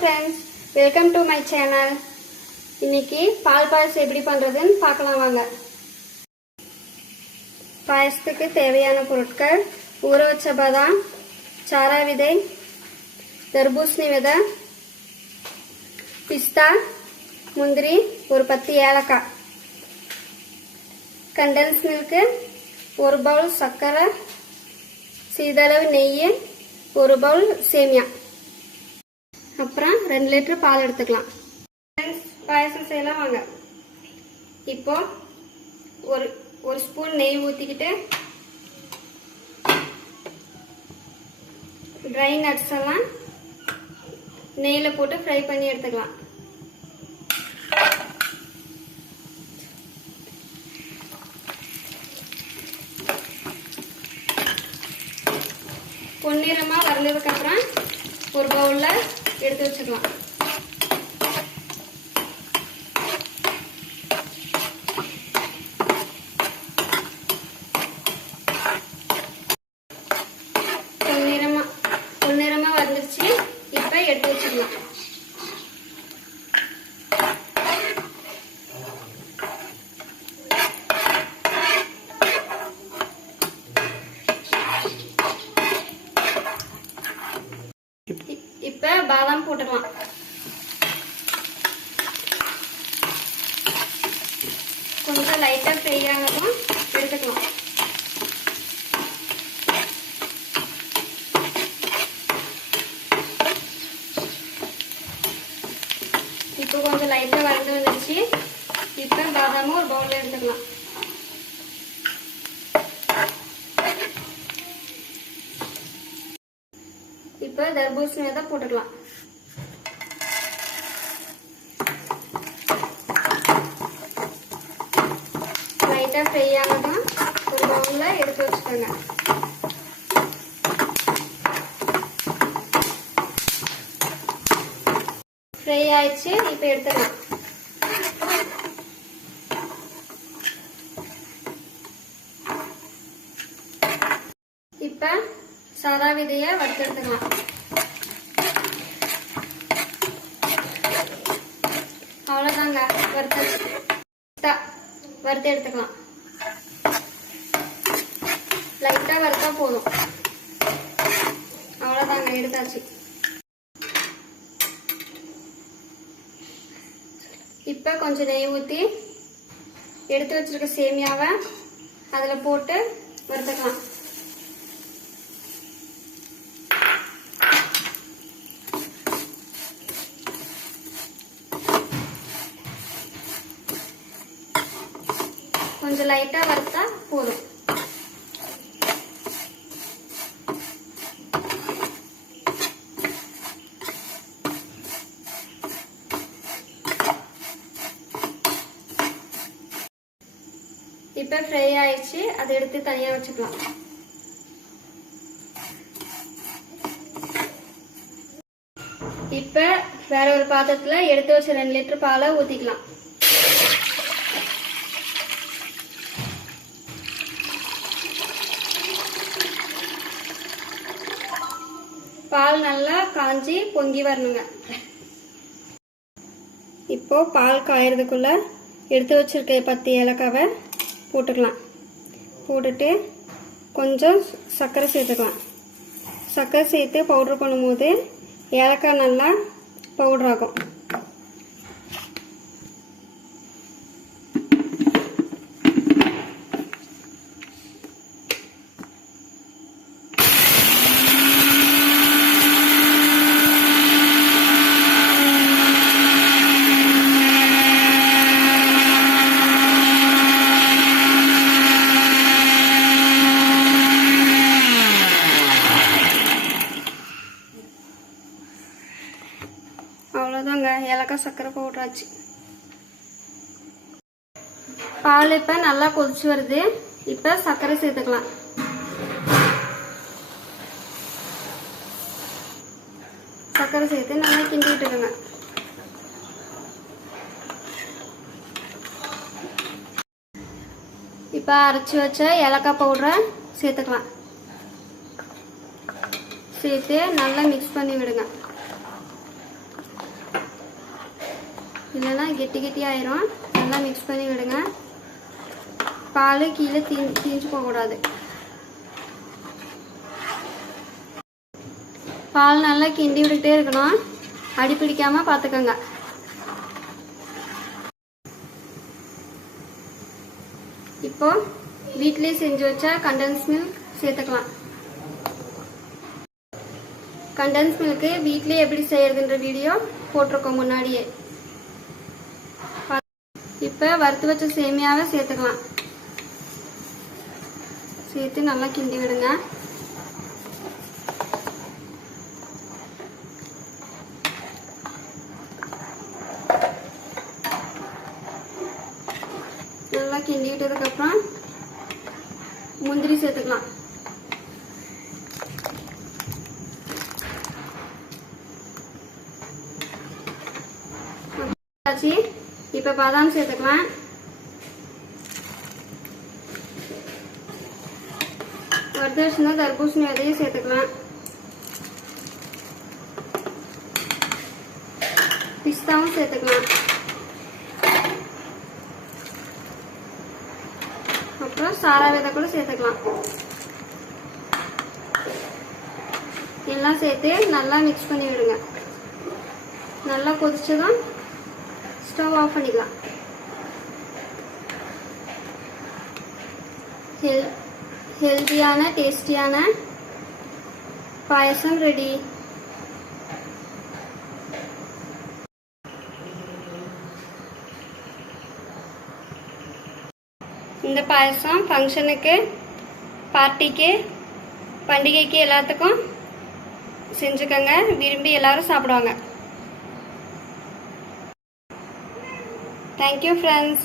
friends, welcome to my channel. இன்னைக்கு பால் பாயசம் எப்படி பண்றதுன்னு பார்க்கலாம் வாங்க. பாயசத்துக்கு தேவையான பொருட்கள்: ஊற வச்ச பாதாம், சாரா விதை, தர்பூசணி விதை, பிஸ்தா, முந்திரி, ஒரு 10 ஏலக்காய், condensed milk, ஒரு பவுல் சர்க்கரை, சிறிதளவு நெய், ஒரு பவுல் சேமியா, அப்புறம் 2 லிட்டர் பால் எடுத்துக்கலாம். பாயசம் செய்யலாம் வாங்க. இப்போ ஒரு ஸ்பூன் நெய் ஊற்றிக்கிட்டு ட்ரை நட்ஸ் எல்லாம் நெய்யில் போட்டு ஃப்ரை பண்ணி எடுத்துக்கலாம். பொன்னிறமாக வந்ததுக்கப்புறம் ஒரு பவுலில் எடுத்து வச்சுக்கலாம். பொன்னிறமா வந்துருச்சு. இப்போ எடுத்து வச்சுக்கலாம். இப்போ பாதாம் போட்டுக்கலாம். கொஞ்சம் லைட்டா ஃப்ரை ஆனதும் எடுத்துக்கலாம். இப்போ கொஞ்சம் லைட்டா வறண்டு வந்துருச்சு. இப்போ பாதாமும் ஒரு பவுல்ல எடுத்துக்கலாம். இப்போ தர்பூசணி தான் போட்டுக்கலாம். லைட்டா ஃப்ரை ஆனதும் ஒரு பவுல்ல எடுத்து வச்சுக்கோங்க. ஃப்ரை ஆயிடுச்சு. இப்போ எடுத்துக்கலாம். இப்போ சாதா விதையை வறுத்து எடுத்துக்கலாம். அவ்வளோதாங்க, வறுத்து எடுத்துக்கலாம். லைட்டா வறுத்தா போதும். அவ்வளோதாங்க, எடுத்தாச்சு. இப்போ கொஞ்சம் நெய் ஊற்றி எடுத்து வச்சிருக்க சேமியாவை அதில் போட்டு வறுத்துக்கலாம். கொஞ்சம் லைட்டா வறுத்தா போதும். இப்ப ஃப்ரை ஆயிடுச்சு. அதை எடுத்து தனியா வச்சுக்கலாம். இப்ப வேற ஒரு பாத்திரத்துல எடுத்து வச்ச 2 லிட்டர் பாலை ஊத்திக்கலாம். பால் நல்லா காஞ்சி பொங்கி வரணுங்க. இப்போ பால் காயறதுக்குள்ள எடுத்து வச்சிருக்க 10 ஏலக்காவை போட்டுக்கலாம். போட்டுட்டு கொஞ்சம் சர்க்கரை சேர்த்துக்கலாம். சர்க்கரை சேர்த்து பவுடர் பண்ணும்போது ஏலக்காய் நல்லா பவுடர் ஆகும். அவ்வளோதாங்க, ஏலக்காய் சர்க்கரை பவுடர் ஆச்சு. பால் இப்போ நல்லா கொதிச்சு வருது. இப்போ சர்க்கரை சேர்த்துக்கலாம். சர்க்கரை சேர்த்து நல்லா கிண்டிட்டு இருக்குங்க. இப்போ அரைச்சி வச்ச ஏலக்காய் பவுடரை சேர்த்துக்கலாம். சேர்த்து நல்லா மிக்ஸ் பண்ணி விடுங்க. இல்லைன்னா கெட்டி கெட்டி ஆயிரும். நல்லா மிக்ஸ் பண்ணி விடுங்க. பால் கீழே தீஞ்சு போகக்கூடாது. பால் நல்லா கிண்டி விட்டுட்டே இருக்கணும். அடி பிடிக்காம பார்த்துக்கோங்க. இப்போ வீட்டிலே செஞ்சு வச்சா கண்டென்ஸ் மில்க் சேர்த்துக்கலாம். கண்டென்ஸ் மில்க்கு வீட்டிலே எப்படி செய்யறதுன்ற வீடியோ போட்டிருக்கோம் முன்னாடியே. இப்போ வறுத்து வச்ச சேமியாவை சேர்த்துக்கலாம். சேர்த்து நல்லா கிண்டி விடுங்க. நல்லா கிண்டி விட்டதுக்கு அப்புறம் முந்திரி சேர்த்துக்கலாம். இப்ப பாதாம் சேர்த்துக்கலாம். வறுத்து வச்சிருந்தா தர்பூசணி விதையும் சேர்த்துக்கலாம். பிஸ்தாவும் சேர்த்துக்கலாம். அப்புறம் சாரா விதை கூட சேர்த்துக்கலாம். எல்லாம் சேர்த்து நல்லா மிக்ஸ் பண்ணி விடுங்க. நல்லா கொதிச்சதும் ஸ்டவ் ஆஃப் பண்ணிக்கலாம். ஹெல்தியான டேஸ்டியான பாயசம் ரெடி. இந்த பாயசம் ஃபங்க்ஷனுக்கு, பார்ட்டிக்கு, பண்டிகைக்கு எல்லாத்துக்கும் செஞ்சுக்கோங்க. விரும்பி எல்லாரும் சாப்பிடுவாங்க. Thank you friends.